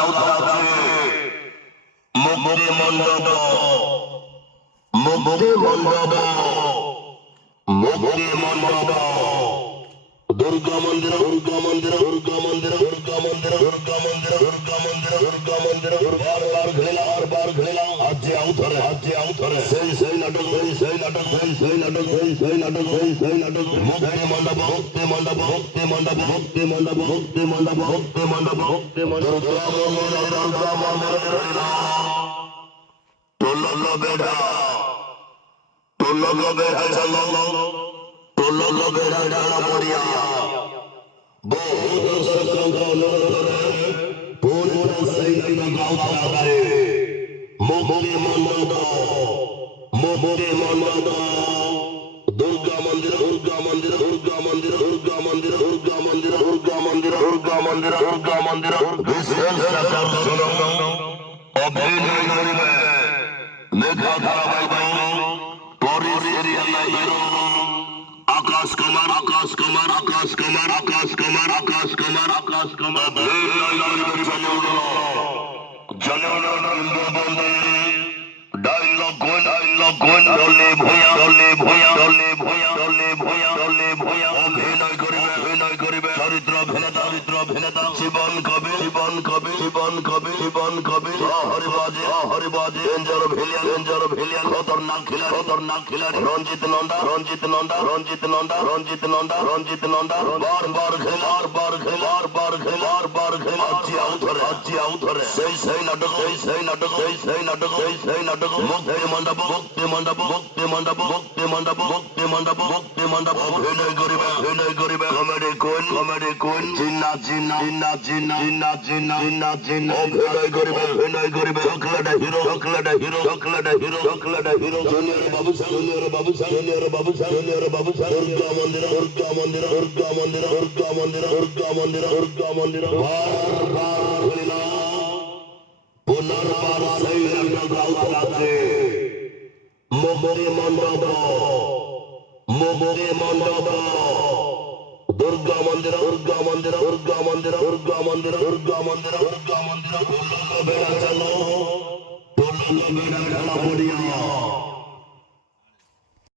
গাউথাছে মুক্তি মণ্ডপ মুক্তি মণ্ডপ মুক্তি মণ্ডপ দুর্গা মন্দির দুর্গা মন্দির দুর্গা মন্দির দুর্গা মন্দির দুর্গা মন্দির দুর্গা মন্দির দুর্গা মন্দির বারবার ঘেলা আজকে আউথরে সেই নাটক সেই নাটক সেই নাটক সেই নাটক সেই নাটক মুক্তি মণ্ডপ মুক্তি মণ্ডপ মুক্তি মণ্ডপ মুক্তি মণ্ডপ মুক্তি মণ্ডপ মুক্তি মণ্ডপ মুক্তি মণ্ডপ দুর্গা মন্দির তোলো বেড়া চলো তোলো বেড়া ডালা পড়িয়া বহুত সংখ্যা পূর্ণ সেই গাউথারে মুক্তি মণ্ডপ মুক্তি মণ্ডপ দুর্গা মন্দির দুর্গা মন্দির দুর্গা মন্দির দুর্গা মন্দির দুর্গা মন্দির দুর্গা মন্দির দুর্গা মন্দির দুর্গা মন্দির বিশেষ দর্শন অভিনয় করিবে লেখা ধারাবাহিক পরিচালনা হিরো আকাশ কুমার আকাশ কুমার আকাশ কুমার আকাশ কুমার আকাশ কুমার আকাশ কুমার ডায়লগ কোন দলে ভয়া অভিনয় করিবে চরিত্র অভিনেতা জীবন কবি হরিবাজে ডেঞ্জার ভিলিয়ান খতরনাক খিলাড়ি রঞ্জিত নন্দা বারবার খেলা আজকে আউথরে সেই নাটক মুক্তি মণ্ডপ অভিনয় করিবে কমেডি কোন জিন্না অভিনয় করিবে চকলেট হিরো জুনিয়র বাবু দুর্গা মন্দির বারবার হইলা পুনর্বার সেই গাউথাছে মুক্তি মণ্ডপ দুর্গা মন্দির বেড়া চলো তোলো বেড়া ঢালা পড়িয়া